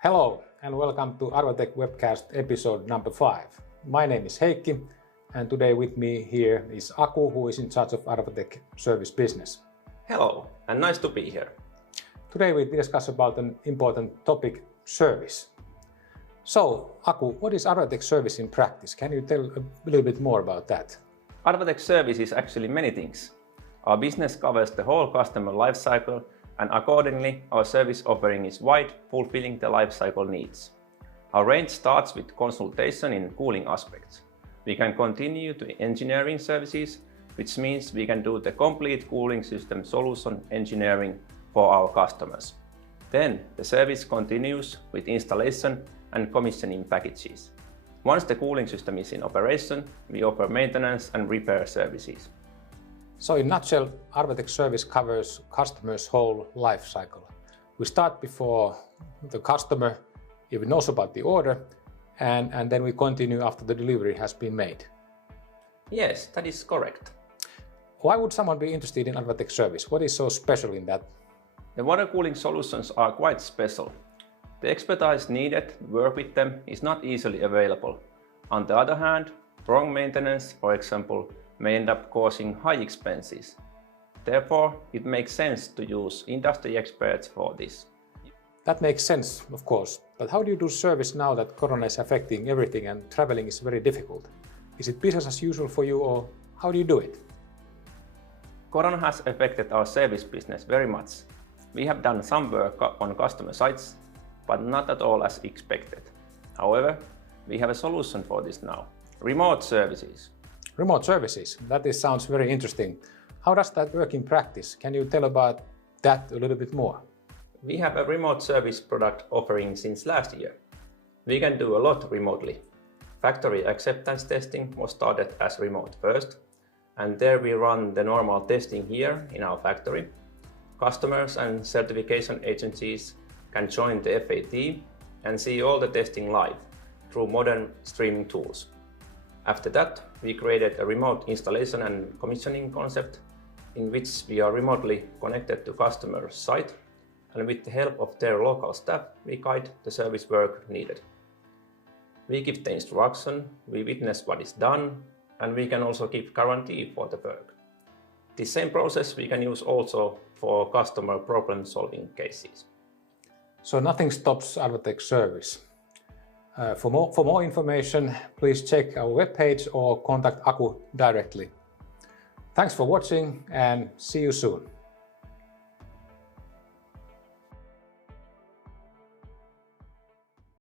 Hello and welcome to Adwatec Webcast episode number 5. My name is Heikki and today with me here is Aku, who is in charge of Adwatec service business. Hello and nice to be here. Today we discuss about an important topic, service. So Aku, what is Adwatec service in practice? Can you tell a little bit more about that? Adwatec service is actually many things. Our business covers the whole customer lifecycle, and accordingly our service offering is wide, fulfilling the lifecycle needs. Our range starts with consultation in cooling aspects. We can continue to engineering services, which means we can do the complete cooling system solution engineering for our customers. Then the service continues with installation and commissioning packages. Once the cooling system is in operation, we offer maintenance and repair services. So in a nutshell, Adwatec service covers customer's whole life cycle. We start before the customer even knows about the order, and then we continue after the delivery has been made. Yes, that is correct. Why would someone be interested in Adwatec service? What is so special in that? The water cooling solutions are quite special. The expertise needed to work with them is not easily available. On the other hand, wrong maintenance, for example, may end up causing high expenses. Therefore, it makes sense to use industry experts for this. That makes sense, of course. But how do you do service now that Corona is affecting everything and traveling is very difficult? Is it business as usual for you, or how do you do it? Corona has affected our service business very much. We have done some work on customer sites, but not at all as expected. However, we have a solution for this now: remote services. Remote services, sounds very interesting. How does that work in practice? Can you tell about that a little bit more? We have a remote service product offering since last year. We can do a lot remotely. Factory acceptance testing was started as remote first, and there we run the normal testing here in our factory. Customers and certification agencies can join the FAT and see all the testing live through modern streaming tools. After that, we created a remote installation and commissioning concept in which we are remotely connected to customer's site, and with the help of their local staff, we guide the service work needed. We give the instruction, we witness what is done, and we can also give guarantee for the work. This same process we can use also for customer problem-solving cases. So nothing stops Adwatec service. For more information, please check our webpage or contact Aku directly. Thanks for watching and see you soon.